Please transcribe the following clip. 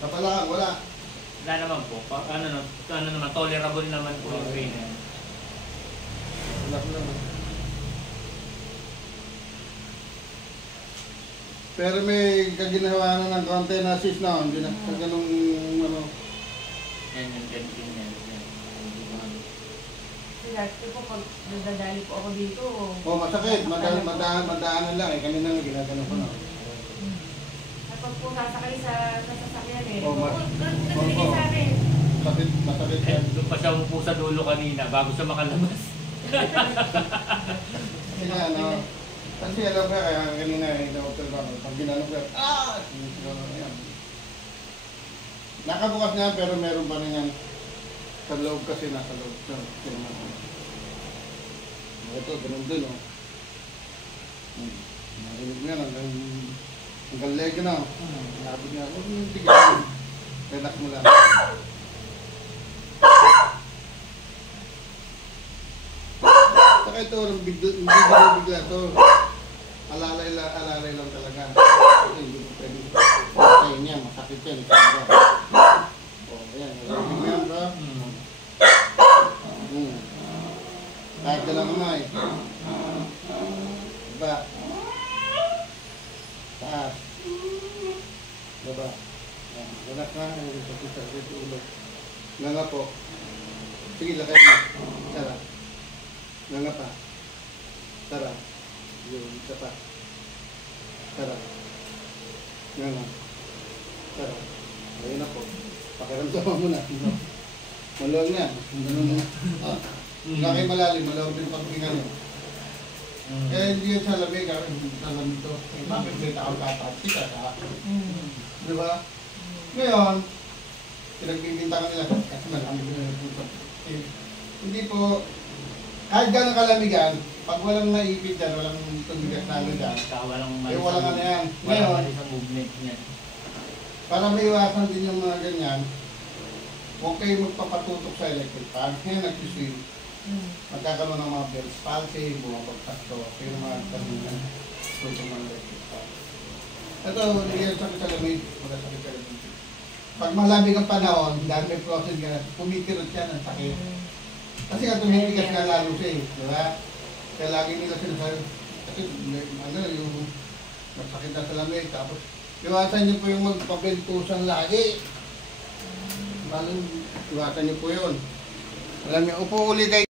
Kapalakan, wala. Wala naman po. Ano naman, tolerable naman po yung pain. Wala naman. Pero may kaginawa na ng konti na assist na. Hindi na sa ganung ano. Yan yung gantin yan. Dati po, pag nadadali po ako dito. Oh, masakit. Madaanan lang eh. Kanina nga ginagano ko na. Kapag po sasakay sa sasakyan eh. Oh, Nagsigil sa akin. Masakit yan. Doon pa siya umupo sa dulo kanina bago siya makalabas. Kasi nga, no. Kasi alam ka, kaya kanina eh, na-observe ako. Pag ginano ko, ayan. Nakabukas nga pero meron pa rin yan. Sa loob kasi nasa loob. So, ito, ganun din, oh. Narinig mo yan, hanggang leg na, oh. Nabig nga, huwag mo yung tigil. Relax mo lang. Saka ito, hindi bigla ito. Alalay lang talaga. Ito, hindi mo pwede. Kaya niya, masakit yan. O, ayan, narinig mo yan, bro. Kahit ka lang kamay. Baba. Taas. Baba. Relax na. Sakit ulo. Nga po. Sige, lakay mo. Sara. Nga pa. Sara. Yun, isa pa. Sara. Nga. Sara. Ayun na po. Pakiramdaman mo na. Maluwag na. Ganun na. Laki malalim, malawag din pagpingan mo. Eh, hindi yun sa lamig, sa lamig ito. Bakit may tao katatika ka? Di ba? Ngayon, pinagbibintangan nila kasi malamig na yung hindi po, kahit gano'ng kalamigan, pag walang naipit dyan, walang tumigas namin dyan, walang ano yan. Ngayon, para maiwasan din yung mga ganyan, huwag kayo magpapatutok sa electric fan. Ngayon nag-swing. Magkakaroon ng mga Bell's palsy, bumabagsak to. Kaya mga tanungan, tutok ng electric fan. Ito, hindi yan sakit sa lamig. Magasakit sa lamig. Pag malamig ang panahon, dahil may process ka, pumikirot yan ang sakit. Kasi nga tumitigas nga lalo siya eh. Diba? Kaya lagi nila sinasabi. Kasi ano, yung magsakit na sa lamig. Tapos, iwasan niyo po yung magpabentusan lagi. Iwasan niyo po yun. Alam niyo, upo uli kayo.